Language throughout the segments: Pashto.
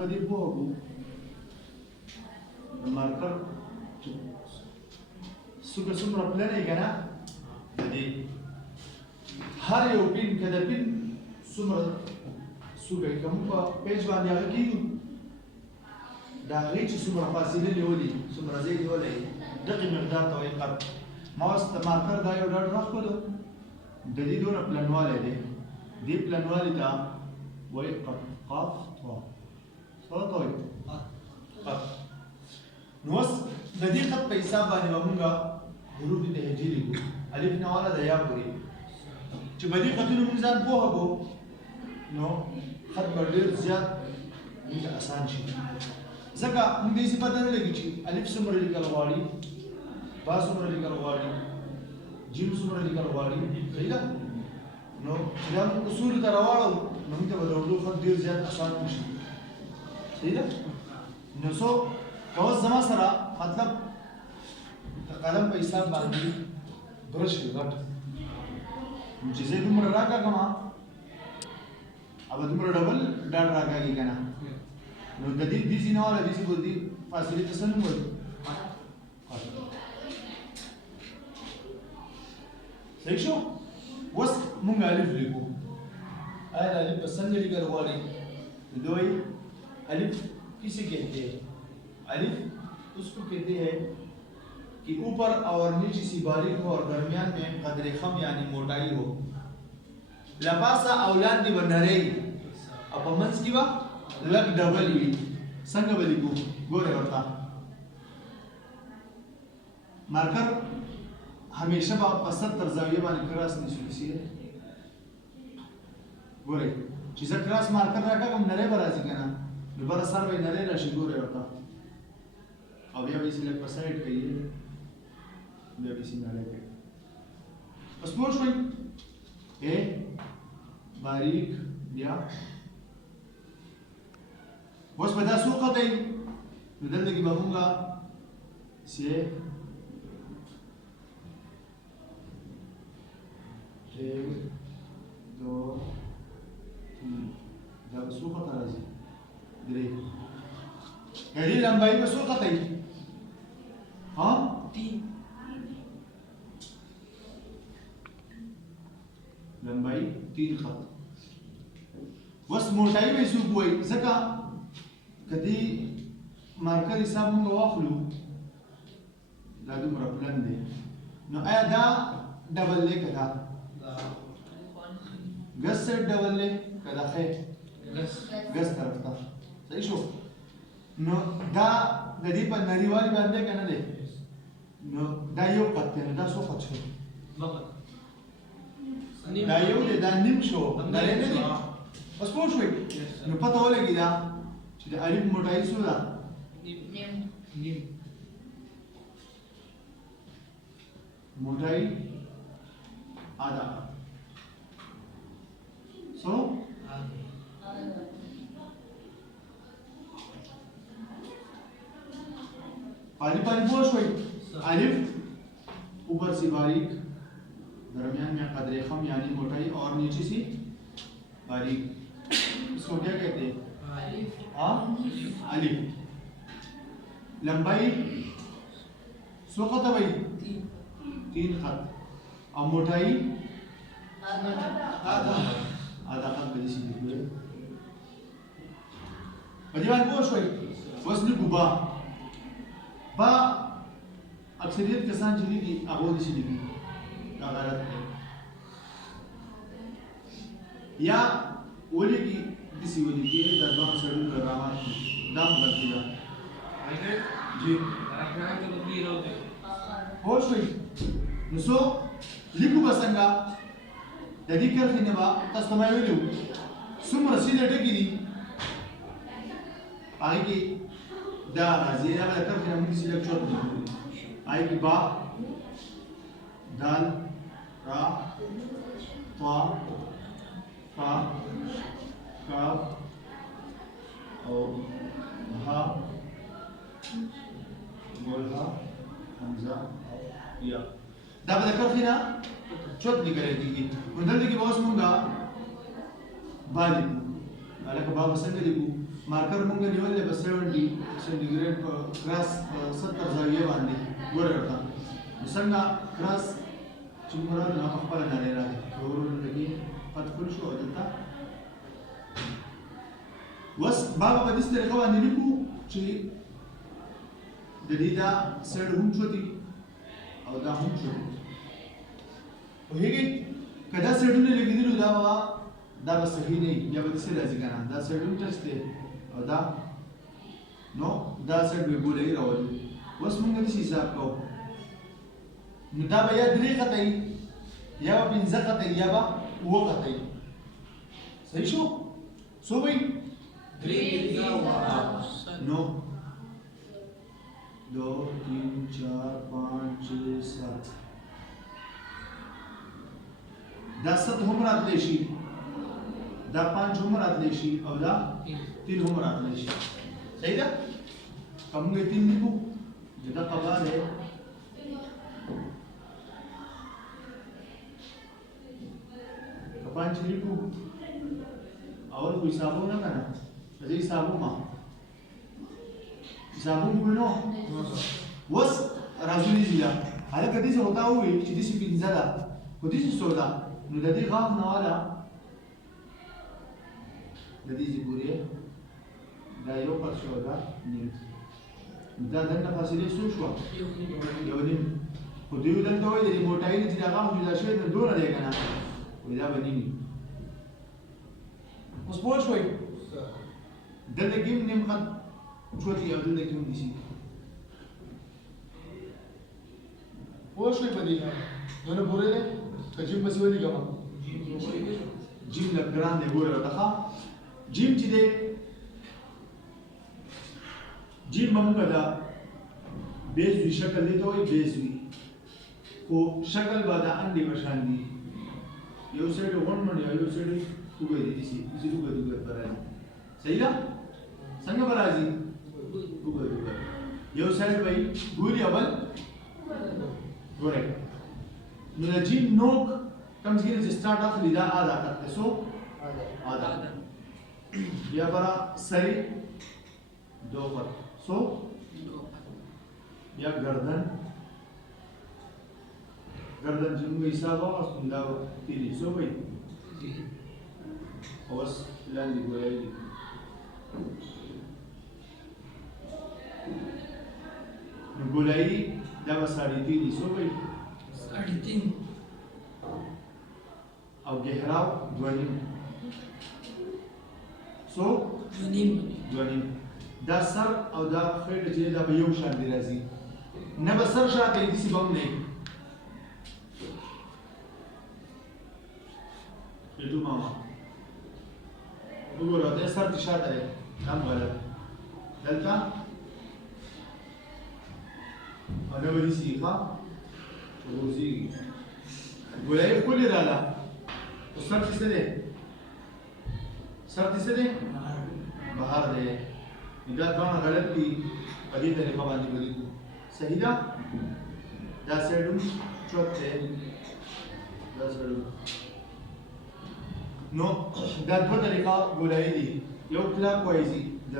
بدي بوهبو الماركر سوبر سوبر بلاني كنا بدي هر یو پین کده پین سومره سوګي کوم په پیج باندې هغه کیږي دا غي چې سومره فاصله نیولې سومره زی نیولې دغه مقدار ته وایي قط ماوس د مارکر دا یو ډېر وخت د دې دونه پلانواله دی دې پلانواله ته وایي قط قاف طا صوت وایي قط نو د دې خط په حساب باندې موږ حروف د هجري لیکو الف نواله د یا پوری چې بدی خطونه موږ ځان پوهو نو خط به ډېر زیات موږ آسان شي ځکه موږ دې څه پته نه لګي چې الف څومره لیکل غواړي با څومره لیکل غواړي جیم څومره لیکل غواړي صحیح ده نو چې دا موږ اصول ته راوړو نو موږ ته به د اردو خط ډېر زیات آسان شي صحیح ده نو څو اوس زما سره مطلب د قلم په حساب باندې برش غټ چې زه دومره راکاږم अब तुमरा डबल डाल राखागी kana no dadi disi na wala disi boldi fasili tasan bol صحیح شو وس مونږ الف لیکو آیا الف پسند لیکل غواړي دوی الف किसे कहते हैं अलिफ उसको कहते हैं कि ऊपर और नीचे सी बारीक हो और दरमियान में कदर खम यानी मोटाई हो लपासा औलाद दी बनरे अब मंस की वा लग डबल वी संग बली को गोरे होता मार्कर हमेशा बा 75 जाविये वाली क्रॉस निशुसी है गोरे चीज़ क्रॉस मार्कर रखा कम नरे बराजी करना दोबारा सर भाई नरे राशि गोरे होता अब यह भी सिलेक्ट परसेंट कहिए यह भी सिलेक्ट कहिए बस मोश में ए बारीक या बस बता सूखते ही निदल की बाबूंगा से एक दो तीन जब सूखता राजी दे यदि लंबाई में सूखता ही हाँ 3 लंबाई 3 खत बस मोटाई में सूख हुई जका कदी मार्कर हिसाब में वाखलू दा दुमरा प्लान दे नो आया दा डबल ले कदा गस से डबल ले कदा है गस तरफ था सही शो नो दा गदी पर नरी वाली बांधे कना ले नो दा यो कत्ते दा सो खचो दा यो ले दा निम शो नरे ने बस पोश वे नो पता हो लगी दा چې د الف موټای څو ده نیم موټای आधा सो पानी पानी पोश हुई अलिफ ऊपर से बारीक दरमियान में कदर खम यानी मोटाई और नीचे से बारीक इसको क्या कहते हैं अलिफ लंबाई सो खत भाई 3 खत और मोटाई आधा खत बड़ी सी लिखिए बजीवान पोश भाई वजन गुबा बा अक्सरियत किसान चली की आगोद सी लिखी का गलत है या ओली की किसी वजह की दरबार सड़ी रामात दाम बदला जी होश हुई नसो लिखु बसंगा यदि कर खिने बा तस्तमाय वेलु सुम रसीद टकी दी आई की दा राजी या कर खिने मुझे सिलेक्ट छोड़ दी आई की बा दाल रा ता फा काफ और हा बोलहा हमजा या दा बदकर खिना चोट निकले दी उधर की बॉस मुंगा बाली अलग बाबा संग लिखू مارکر مونږ نیولې په 70 سنټیګریډ په کراس 70 زاویه باندې ګوره ورته څنګه کراس چې موږ نه خپل نه لري ورور لګي پات کول شو دلته وس بابا په دې طریقه باندې لیکو چې د دې دا سړ هم شوتي او دا هم شوتي په هغه کدا سړونه لګیدلو دا به صحیح نه یا به څه راځي کنه دا سړون ټیسټ دی او دا نو دا سړ به ګولې راوړي وس موږ دې حساب کوو نو دا به یا درې قطعي یا پنځه قطعي یا به اوه قطعي صحیح شو سو وای نو 2 3 4 5 6 7 دا 7 هم راتلی شي دا 5 هم راتلی شي او دا 3 هم راتلی شي صحیح ده کومه 3 لیکو دا قبا ده کپان چې لیکو اول کو حسابونه کنه زه حسابونه کوینو وس راځي دي هغه کدي څه وتا وي چې دې سي پینځه ده خو دې څه سودا نو د دې غاښ نه والا د دې پورې دا یو پر شو دا نیم دا دنه فاصله څو شو یو نیم خو دې ولنته وایي د موټای چې دا غاښ جدا شوی نو دونه دی کنه وای دا ونیمي اوس پوه شوي دلته کې نیم خط شوتي او دلته کې دي شي پوه شوي په دې دونه پورې ده که جیم بس ولې ګما جیم نه ګران دی ګوره راته جیم چې دی جیم موږ دا بیزوی شکل دی ته وایي بیزوی خو شکل به د انډې په شان دي یو سایډ غونډ یو سایډ وګړي دي چې وګړي پر راځي صحیح ده څنګه پر راځي وګړي یو سایډ به ګوري اول ګوري نو د جیم نوک کم ځای چې سٹارټ اخلي دا ادا کړه سو ادا بیا برا سری دو پر سو بیا گردن چې موږ حساب واخلو دا تیری سو وي اوس لاندې ګورئ نو ګولایي دا به 3.5 سو وي 3.5 او گهراو 2.5 سو 2.5 دا سر او دا خېټه چې دا به یو شان دی راځي نه به سر شاته دي سی بم نه Itu mama. Dulu ada start di sana deh, kamu ada. Delta. Ada beri sih, Rozi. Boleh boleh rala. Start di sana. Start di sana. Bahar deh. Ida kawan galat di pagi tadi kawan di beriku. Sehingga dah sedum cuat deh. Dah sedum. نو دا دوه طریقه ګولایي دي یو کلاک وایزي د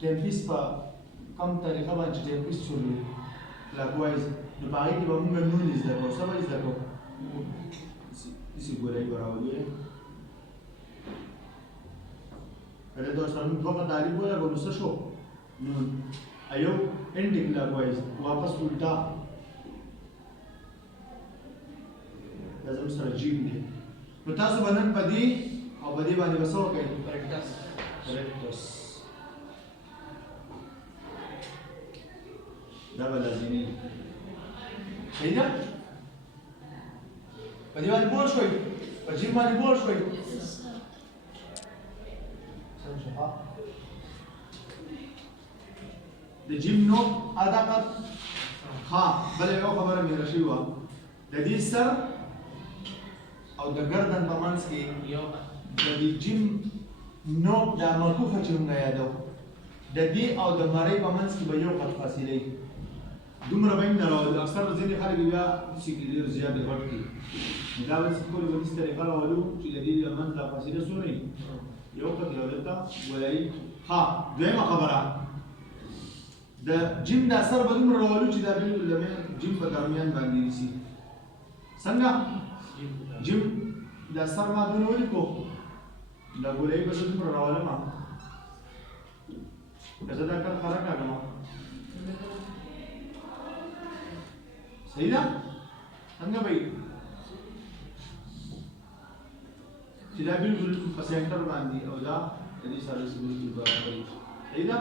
ټمپیس په کم طریقه باندې ټمپیس چولې کلاک وایز نو په هغې کې به موږ نون زده کوو څه به زده کوو داسې ګولایي به راولو کله دا سره موږ دوه تعلیب ولګو نو څه شو نون یو انټي کلاک وایز واپس الټا دا زموږ سره جیم دی نو تاسو باندې پدې او پدې باندې وسو کوي ریکټس دا به لازمي صحیح ده پدې باندې پوه شوي په جیم باندې پوه شوي د جیم نو ادا کړ ها بل یو خبره مې راشي و د دې سر او د ګردن په منځ کې یو د دې جیم نوک د مرکوفه چې موږ یادو د دې او د مړۍ په منځ کې به یو قد فاصله دومره به نه راوړو اکثر ځینې خلک بیا چې ډېر زیات غټ دي دا به څه کول به دې طریقه راوړو چې د دې منځ د فاصله څونه يوقف يولدها ولاي ها دائما خبرها ده جيم ده سر بدون روالو جدا بيلو لما جيم بدرميان بانديسي سنة جيم ده سر ما دون وليكو ده ولاي بدون روالو ما كذا ده كان خرج يا جماعة सही ना समझा भाई सीधा बिल्कुल सेंटर बांधी और जा यदि सर्विस बिल्कुल बराबर सही ना